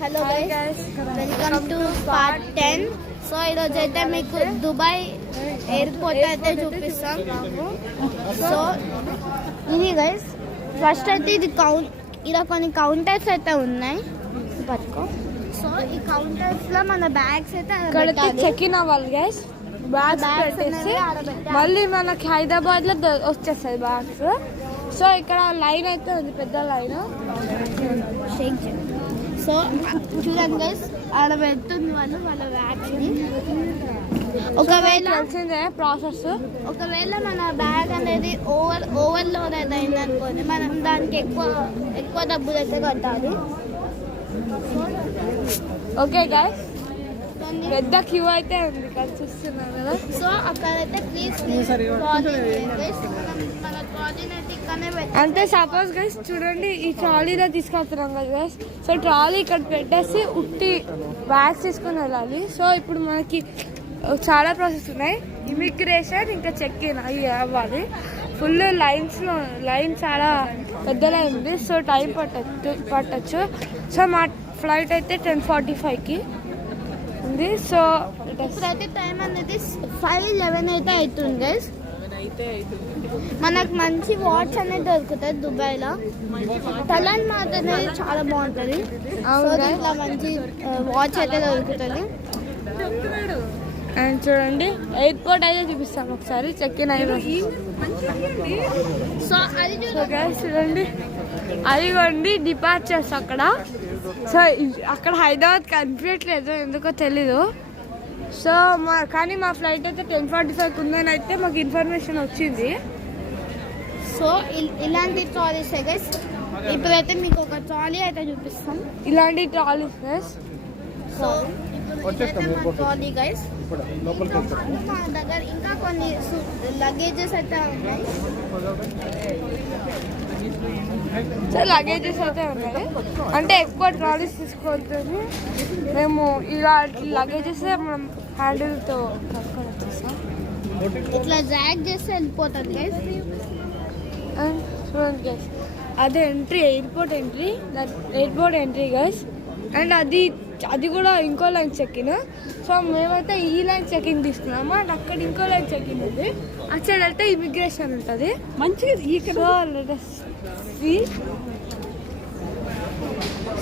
Hello guys, welcome to part 10. So ఈరోజు అయితే మీకు దుబాయ్ ఎయిర్పోర్ట్ అయితే చూపిస్తాం. సో ఇది గైస్, ఫస్ట్ అయితే ఇది ఇలా కొన్ని కౌంటర్స్ అయితే ఉన్నాయి పట్టుకో. సో ఈ కౌంటర్స్లో మన బ్యాగ్స్ అయితే చెక్ ఇన్ అవ్వాలి గైస్. బ్యాగ్స్ పెట్టేసి మళ్ళీ మనకి హైదరాబాద్లో వచ్చేస్తుంది బ్యాగ్స్. సో ఇక్కడ లైన్ అయితే ఉంది, పెద్ద లైన్. సో చూడండి గైస్, ఆడ పెడుతుంది వాళ్ళ బ్యాగ్స్ని. ఒకవేళ తెలిసిందే ప్రాసెస్. ఒకవేళ మన బ్యాగ్ అనేది ఓవర్లోడ్ అయితే అయింది అనుకోండి, మనం దానికి ఎక్కువ డబ్బులు అయితే కట్టాలి. ఓకే గైస్, పెద్ద క్యూ అయితే ఉంది ఇక్కడ చూస్తున్నారు కదా. సో అక్కడైతే ప్లీజ్ మన కోఆర్డినేట్ ఇక్కడనే అంటే సపోజ్ గైస్ చూడండి, ఈ ట్రాలీలో తీసుకెళ్తున్నాం కదా గైస్. సో ట్రాలీ ఇక్కడ పెట్టేసి ఉట్టి బ్యాగ్స్ తీసుకొని వెళ్ళాలి. సో ఇప్పుడు మనకి చాలా ప్రాసెస్ ఉన్నాయి. ఇమిగ్రేషన్ ఇంకా చెక్ ఇన్ అవి అవ్వాలి. ఫుల్ లైన్ చాలా పెద్ద లైన్ ఉంది. సో టైం పట్టచ్చు. సో మా ఫ్లైట్ అయితే 10:45కి ఉంది. సో ఇప్పుడైతే టైం అనేది 5:11 అయితే అవుతుంది గైస్. మనకు మంచి వాచ్ అనేది దొరుకుతుంది దుబాయ్లో. తలాన్ మార్ట్ అనేది చాలా బాగుంటుంది. ఇట్లా మంచి వాచ్ అయితే దొరుకుతుంది. అండ్ చూడండి, ఎయిర్పోర్ట్ అయితే చూపిస్తాం ఒకసారి. చెక్ ఇన్ అయిపోయి సో అది చూడండి, అదిగోండి డిపార్చర్స్ అక్కడ. సో అక్కడ హైదరాబాద్ కనిపించట్లేదు, ఎందుకో తెలీదు. సో కానీ మా ఫ్లైట్ అయితే 10:45 ఉందని అయితే మాకు ఇన్ఫర్మేషన్ వచ్చింది. సో ఇలాంటి ట్రాలీస్ గైస్. ఇప్పుడైతే మీకు ఒక ట్రాలీ అయితే చూపిస్తాం. ఇలాంటి trolleys guys. So trolley guys, మా దగ్గర ఇంకా కొన్ని లగేజెస్ అయితే ఉన్నాయి. సో లగేజెస్ అయితే ఉన్నాయి, అంటే ఎక్కువ ట్రాలీస్ తీసుకోవద్దని మేము ఇలా లగేజెస్ మనం హ్యాండిల్తో కట్టుకొని వచ్చేస్తాం. ఇట్లా డ్రాగ్ చేస్తే వెళ్ళిపోతుంది గైస్. అండ్ చూడండి గైస్, అదే entry, airport entry guys. And అది కూడా ఇంకో లైన్ చెక్కిన్. సో మేమైతే ఈ లైన్ చెక్కింగ్ తీసుకున్నాము. అండ్ అక్కడ ఇంకో లైన్ చెక్కింగ్ ఉంది. అక్కడ వెళ్తే ఇమిగ్రేషన్ ఉంటుంది మంచిగా.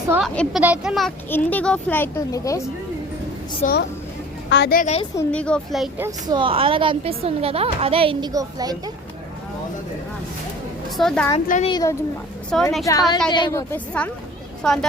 సో ఇప్పుడైతే మాకు ఇండిగో ఫ్లైట్ ఉంది గైస్. సో అదే గైస్ ఇండిగో ఫ్లైట్. సో అలా కనిపిస్తుంది కదా, అదే ఇండిగో ఫ్లైట్. సో దాంట్లోనే ఈరోజు సో నెక్స్ట్ పార్ట్ అయితే చూపిస్తాం. సో అంత